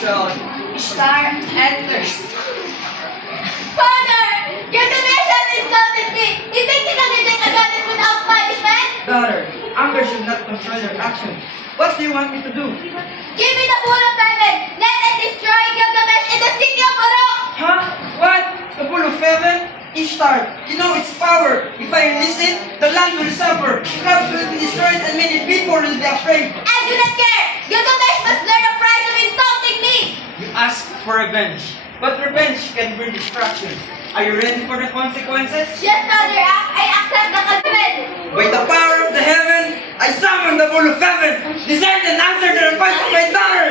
throne, Ishtar enters. Father, your donation insulted me. He thinks he can reject a goddess without punishment. Daughter, anger should not control your actions. What do you want me to do? Give me the bull of heaven. Let it destroy Gilgamesh in the city of Uruk. Huh? What? The bull of heaven? Ishtar, you know its power. If I release it, the land will suffer. Crops will be destroyed and many people will be afraid. I do not care. Gilgamesh must learn the price of insulting me. You ask for revenge, but revenge can bring destruction. Are you ready for the consequences? Yes, Father, I accept the commitment. By the power of the heaven, I summon the bull of heaven. Discern and answer the request of my daughter.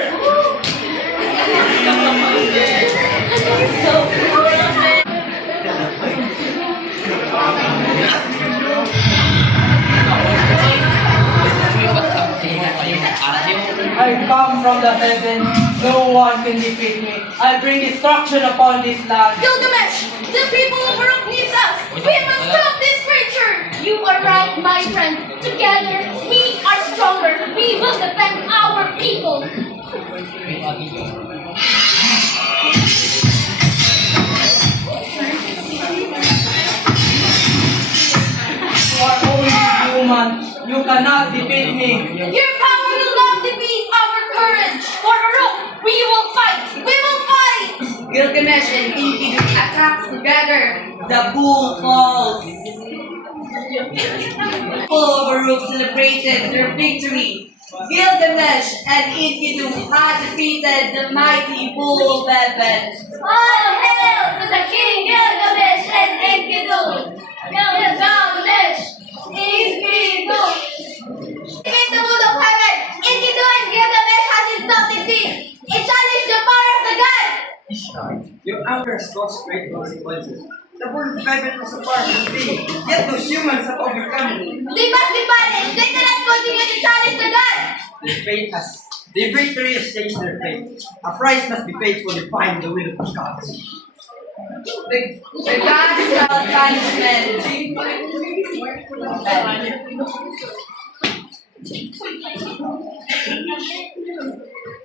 I come from the heaven, no one can defeat me. I bring destruction upon this land. Gilgamesh, the people of Uruk needs us. We must stop this creature. You are right, my friend. Together, we are stronger. We will defend our people. You are only human. You cannot defeat me. Your power will not defeat our courage. For Uruk, we will fight. We will fight. Gilgamesh and Enkidu attack together. The bull falls. People of Uruk celebrated their victory. Gilgamesh and Enkidu had defeated the mighty bull of heaven. All hail to the King Gilgamesh and Enkidu. Gilgamesh, Enkidu. Against the bull of heaven, Enkidu and Gilgamesh has insulted me. It challenged the power of the gods. Ishtar, your anger has caused great consequences. The bull of heaven was a part of thee, yet those humans have overcome it. They must be punished. They cannot continue to challenge the gods. The victory has changed their fate. A price must be paid for defying the will of the gods. The gods felt punishment.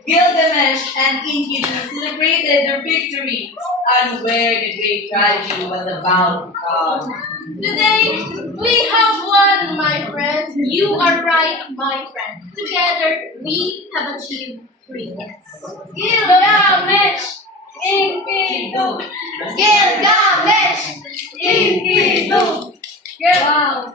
Gilgamesh and Enkidu celebrated their victory, unaware the great tragedy was about to come. Today, we have won, my friends. You are right, my friend. Together, we have achieved greatness. Gilgamesh, Enkidu. Gilgamesh, Enkidu. Wow.